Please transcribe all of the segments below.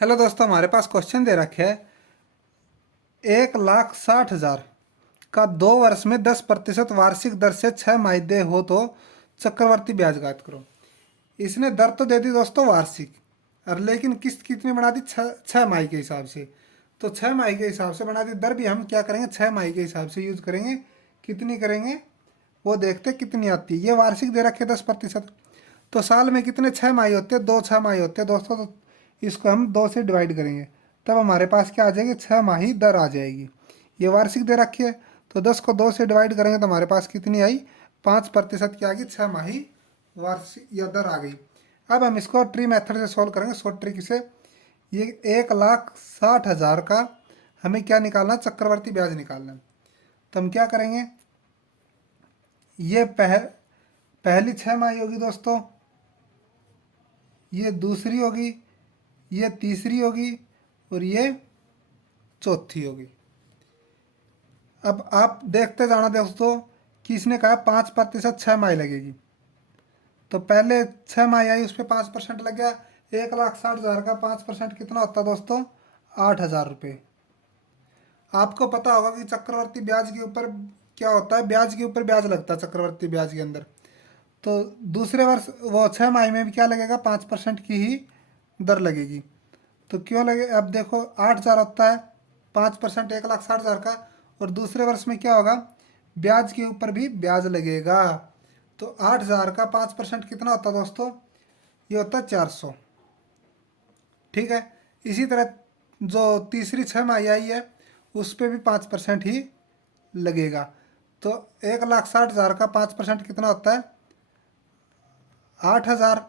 Hello दोस्तों, हमारे पास question दे रखे है 1,60,000 का 2 वर्ष में 10% वार्षिक दर से 6 माही हो तो चक्रवर्ती ब्याज ज्ञात करो। इसने दर तो दे दी दोस्तों वार्षिक, और लेकिन किस्त कितनी बना दी? 6 माही के हिसाब से। तो 6 माही के हिसाब से बना दी, दर भी हम क्या करेंगे 6 माही के हिसाब से यूज करेंगे। कितनी करेंगे वो देखते कितनी आती है। ये वार्षिक दे रखे 10%, तो साल में कितने 6 माही होते हैं? 6 माही होते हैं दोस्तों। तो इसको हम 2 से डिवाइड करेंगे, तब हमारे पास क्या आ जाएगी? 6 माही दर आ जाएगी। ये वार्षिक दे रखी है, तो 10 को 2 से डिवाइड करेंगे तो हमारे पास कितनी आई? 5% की आ गई 6 माही वार्षिक या दर आ गई। अब हम इसको ट्री मेथड से सॉल्व करेंगे, शॉर्ट ट्रिक से। ये 1,60,000 का हमें क्या निकालना? चक्रवर्ती ब्याज निकालना। तो हम क्या करेंगे? ये पहली 6 माही होगी दोस्तों, ये दूसरी होगी, ये तीसरी होगी, और ये चौथी होगी। अब आप देखते जाना दोस्तों कि इसने कहा 5% 6 माही लगेगी, तो पहले 6 माही आई उस पर 5% लग गया। 1,60,000 का 5% कितना होता है दोस्तों? 8,000 रुपये। आपको पता होगा कि चक्रवर्ती ब्याज के ऊपर क्या होता है? ब्याज के ऊपर ब्याज लगता है चक्रवर्ती ब्याज के अंदर। तो दूसरे वर्ष वो 6 माही में भी क्या लगेगा? 5% की ही दर लगेगी। तो क्यों लगे? अब देखो 8,000 होता है 5%, 1,60,000 का, और दूसरे वर्ष में क्या होगा? ब्याज के ऊपर भी ब्याज लगेगा। तो 8,000 का 5% कितना होता है दोस्तों? ये होता है 400। ठीक है। इसी तरह जो तीसरी 6 माही आई है उस पर भी 5% ही लगेगा। तो 1,60,000 का 5% कितना होता है? 8,000।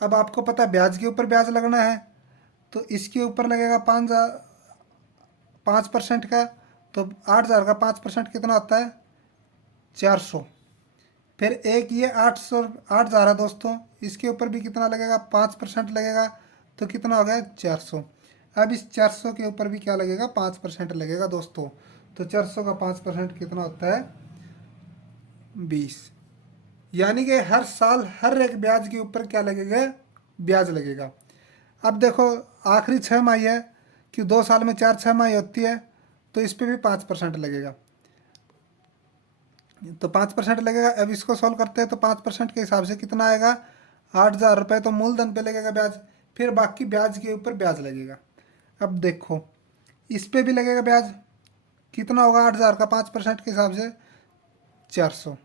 अब आपको पता है ब्याज के ऊपर ब्याज लगना है, तो इसके ऊपर लगेगा 5% का। तो 8,000 का 5% कितना होता है? 400। फिर एक ये 8,000 है दोस्तों, इसके ऊपर भी कितना लगेगा? 5% लगेगा। तो कितना हो गया? 400। अब इस 400 के ऊपर भी क्या लगेगा? 5% लगेगा दोस्तों। तो 400 का 5% कितना होता है? 20। यानी कि हर साल हर एक ब्याज के ऊपर क्या लगेगा? ब्याज लगेगा। अब देखो आखिरी 6 माही है कि 2 साल में 4 6 माही होती है, तो इस पर भी 5% लगेगा। तो 5% लगेगा। अब इसको सॉल्व करते हैं तो 5% के हिसाब से कितना आएगा? 8,000 रुपये तो मूलधन पे लगेगा ब्याज, फिर बाकी ब्याज के ऊपर ब्याज लगेगा। अब देखो इस पे भी लगेगा ब्याज, कितना होगा? 8,000 का 5% के हिसाब से 400।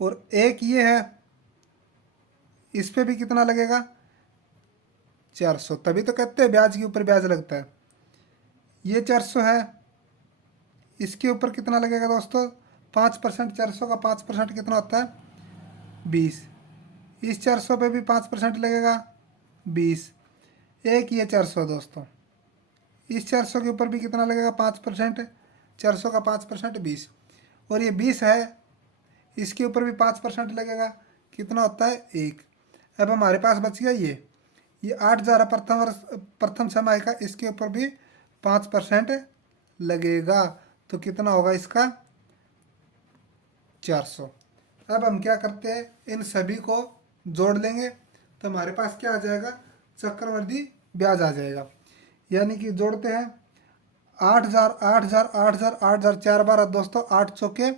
और एक ये है, इस पे भी कितना लगेगा? 400। तभी तो कहते हैं ब्याज के ऊपर ब्याज लगता है। ये 400 है, इसके ऊपर कितना लगेगा दोस्तों? 5%। 400 का 5% कितना होता है? 20। इस 400 पे भी 5% लगेगा, 20। एक ये 400 दोस्तों, इस 400 के ऊपर भी कितना लगेगा? 5%। 400 का 5% 20, और ये 20 है, इसके ऊपर भी 5% लगेगा, कितना होता है? 1। अब हमारे पास बच गया ये 8,000 प्रथम 6 माही का, इसके ऊपर भी 5% लगेगा। तो कितना होगा इसका? 400। अब हम क्या करते हैं, इन सभी को जोड़ लेंगे तो हमारे पास क्या आ जाएगा? चक्रवर्ती ब्याज आ जाएगा। यानी कि जोड़ते हैं 8,000 8,000 8,000 8,000, 4 बार दोस्तों 8 चौके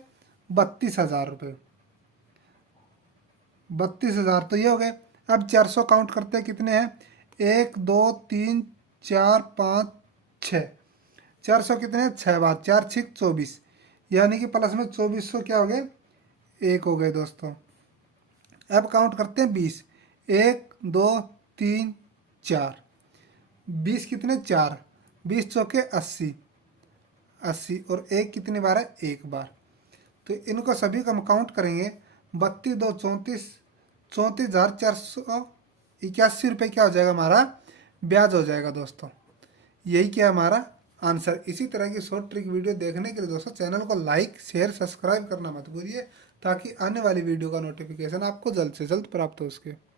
32,000 रुपये। 32,000 तो ये हो गए। अब 400 काउंट करते हैं कितने हैं? 1 2 3 4 5 6। 400 कितने? 6 बार, 4 6 24। यानी कि प्लस में 2400 क्या हो गए? 1 हो गए दोस्तों। अब काउंट करते हैं 20। 1 2 3 4। 20 कितने? 4। 20 चौके 80। 80 और 1 कितनी बार है? 1 बार। तो इनको सभी को हम काउंट करेंगे। 32 2 34, 34,481 रुपये क्या हो जाएगा? हमारा ब्याज हो जाएगा दोस्तों। यही क्या है हमारा आंसर। इसी तरह की शॉर्ट ट्रिक वीडियो देखने के लिए दोस्तों चैनल को लाइक शेयर सब्सक्राइब करना मत भूलिए, ताकि आने वाली वीडियो का नोटिफिकेशन आपको जल्द से जल्द प्राप्त हो सके।